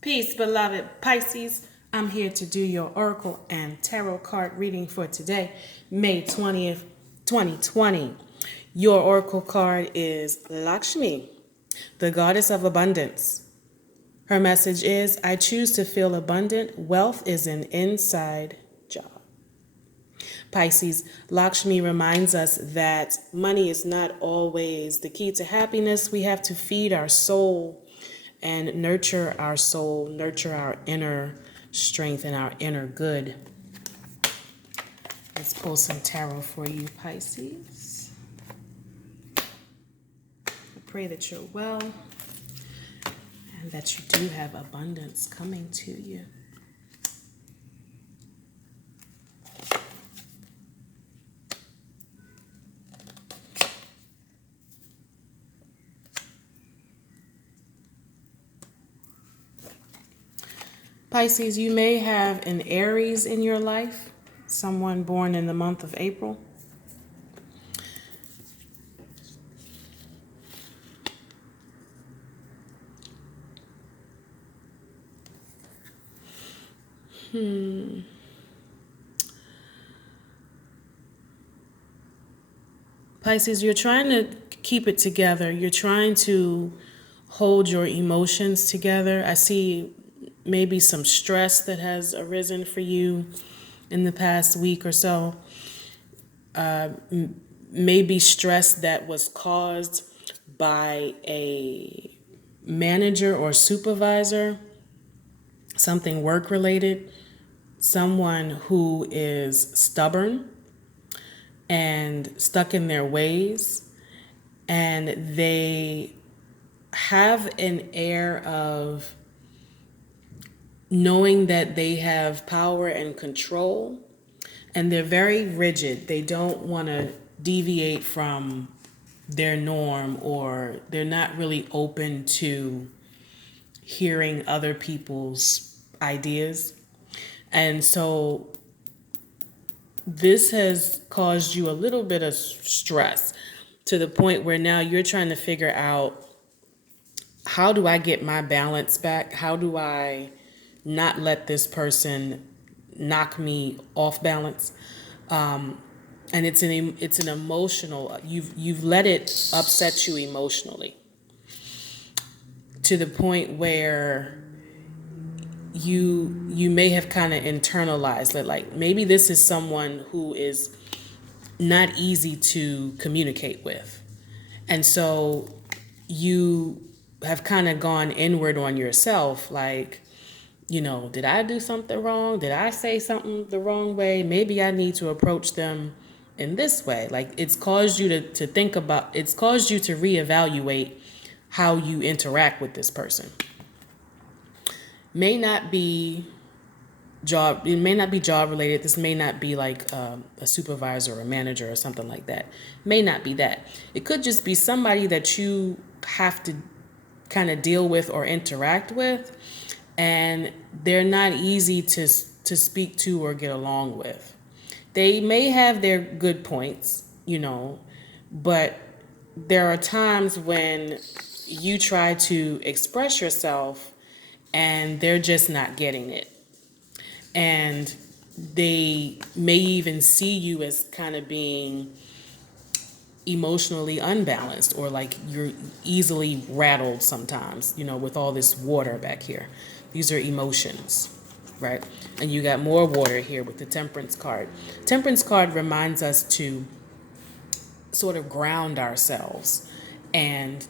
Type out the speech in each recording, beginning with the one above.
Peace, beloved Pisces. I'm here to do your oracle and tarot card reading for today, May 20th, 2020. Your oracle card is Lakshmi, the goddess of abundance. Her message is, I choose to feel abundant. Wealth is an inside job. Pisces, Lakshmi reminds us that money is not always the key to happiness. We have to feed our soul and nurture our soul, nurture our inner strength and our inner good. Let's pull some tarot for you, Pisces. I pray that you're well and that you do have abundance coming to you. Pisces, you may have an Aries in your life, someone born in the month of April. Pisces, you're trying to keep it together. You're trying to hold your emotions together. I see maybe some stress that has arisen for you in the past week or so. Maybe stress that was caused by a manager or supervisor, something work related, someone who is stubborn and stuck in their ways, and they have an air of knowing that they have power and control, and they're very rigid. They don't want to deviate from their norm, or they're not really open to hearing other people's ideas. And so this has caused you a little bit of stress to the point where now you're trying to figure out, how do I get my balance back? How do I not let this person knock me off balance? And it's an emotional. You've let it upset you emotionally to the point where you may have kind of internalized that, like, maybe this is someone who is not easy to communicate with, and so you have kind of gone inward on yourself, like, did I do something wrong? Did I say something the wrong way? Maybe I need to approach them in this way. Like, it's caused you to think about, it's caused you to reevaluate how you interact with this person. It may not be job related. This may not be like a supervisor or a manager or something like that. May not be that. It could just be somebody that you have to kind of deal with or interact with, and they're not easy to speak to or get along with. They may have their good points, but there are times when you try to express yourself and they're just not getting it. And they may even see you as kind of being emotionally unbalanced, or like you're easily rattled sometimes, with all this water back here. These are emotions, right? And you got more water here with the Temperance card. Temperance card reminds us to sort of ground ourselves, and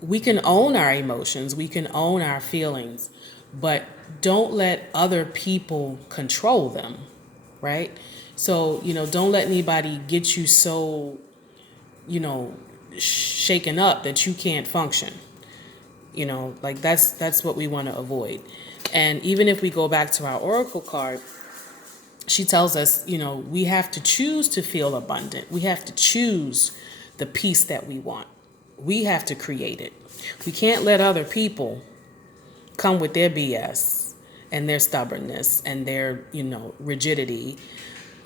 we can own our emotions, we can own our feelings, but don't let other people control them, right? So, don't let anybody get you so, shaken up that you can't function. Like that's what we want to avoid. And even if we go back to our oracle card, she tells us, we have to choose to feel abundant. We have to choose the peace that we want. We have to create it. We can't let other people come with their BS and their stubbornness and their, rigidity,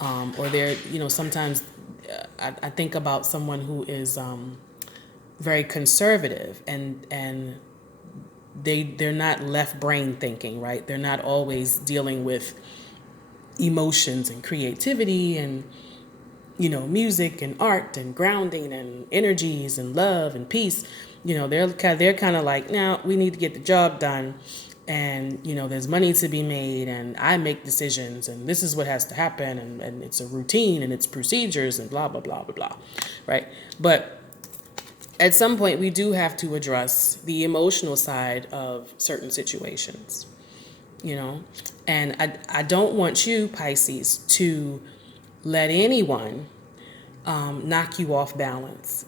or their, sometimes I think about someone who is very conservative, and they're not left brain thinking, right? They're not always dealing with emotions and creativity and music and art and grounding and energies and love and peace. They're kind of like, now we need to get the job done, and there's money to be made, and I make decisions, and this is what has to happen, and it's a routine and it's procedures and blah blah blah blah blah, right? But at some point we do have to address the emotional side of certain situations, and I don't want you, Pisces, to let anyone knock you off balance.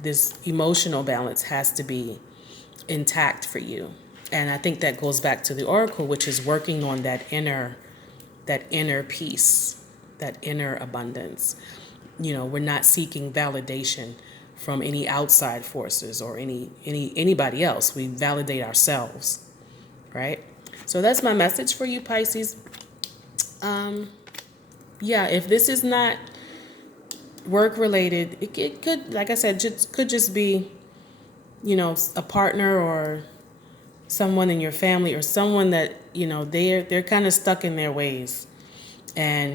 This emotional balance has to be intact for you. And I think that goes back to the oracle, which is working on that inner peace, that inner abundance. We're not seeking validation from any outside forces or anybody else. We validate ourselves, right? So that's my message for you, Pisces. If this is not work related, it could, like I said, could just be, a partner or someone in your family or someone that, they're kind of stuck in their ways. And